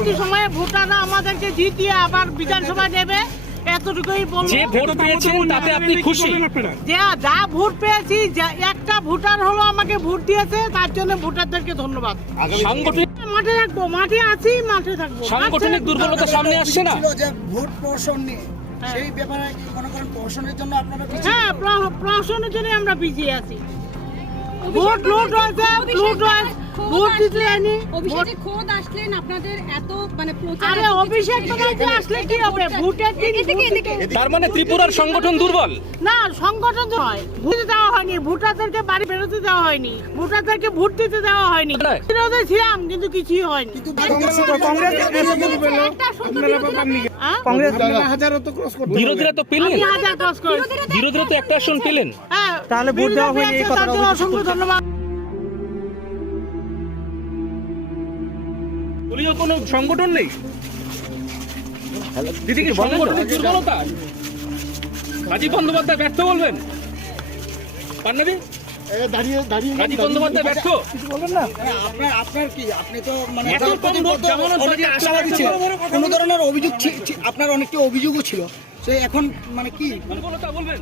পরবর্তী সময়ে ভোটাররা আমাদেরকে জিতিয়ে আবার বিধানসভায় দেবে, এতটুকুই বলবো। যে ভোট পেয়েছেন তাতে আপনি খুশি? যা ভোট পেয়েছি, একটা ভোটার হলো আমাকে ভোট দিয়েছে, তার জন্য ভোটারদেরকে ধন্যবাদ। সাংগঠনিক মাঠে থাকবো, মাঠে আছি, মাঠে থাকবো। সাংগঠনিক দুর্বলতা সামনে আসছে না? যে ভোট প্রহসন নিয়ে সেই ব্যাপারে কি মনে করেন প্রহসনের জন্য আপনারা হ্যাঁ, প্রশাসনের জন্য আমরা পিছিয়ে আছি। ভোট লুট হয়েছে, ভোট দিতে যায়নি। অভিষেকে খোদ আসলেন আপনাদের এত মানে প্রচার। আরে অভিষেক ব্যানার্জি আসলে কি হবে? ভোটের দিন তার মানে ত্রিপুরার সংগঠন দুর্বল? না, সংগঠন নয়, ভোট দেওয়া হয়নি, ভোটারদেরকে বাড়ি বেরোতে দেওয়া হয়নি, ভোটারদেরকে ভোট দিতে দেওয়া হয়নি। বিরোধী ছিলাম কিন্তু কিছুই হয়নি। বিরোধীরা তো পেলেন, আমি হাজার ক্রস করেছি। বিরোধীরা তো একটা আসন পেলেন। হ্যাঁ, তাহলে ভোট দেওয়া হয়নি এই তার কথাটা জন্য অসংখ্য ধন্যবাদ। দলীয় কোনো সংগঠন নেই? দিদি কি সংগঠনের দুর্বলতা? রাজীব বন্দ্যোপাধ্যায় ব্যর্থ বলবেন? পান্নাদি রাজীব বন্দ্যোপাধ্যায় ব্যর্থ? আপনার কি আপনি তো মানে এত কম ভোট জামানত বাজে আশাবাদী ছিল, কোনো ধরনের অভিযোগ আপনার অনেকটা অভিযোগও ছিল, তো এখন মানে কি দুর্বলতা বলবেন?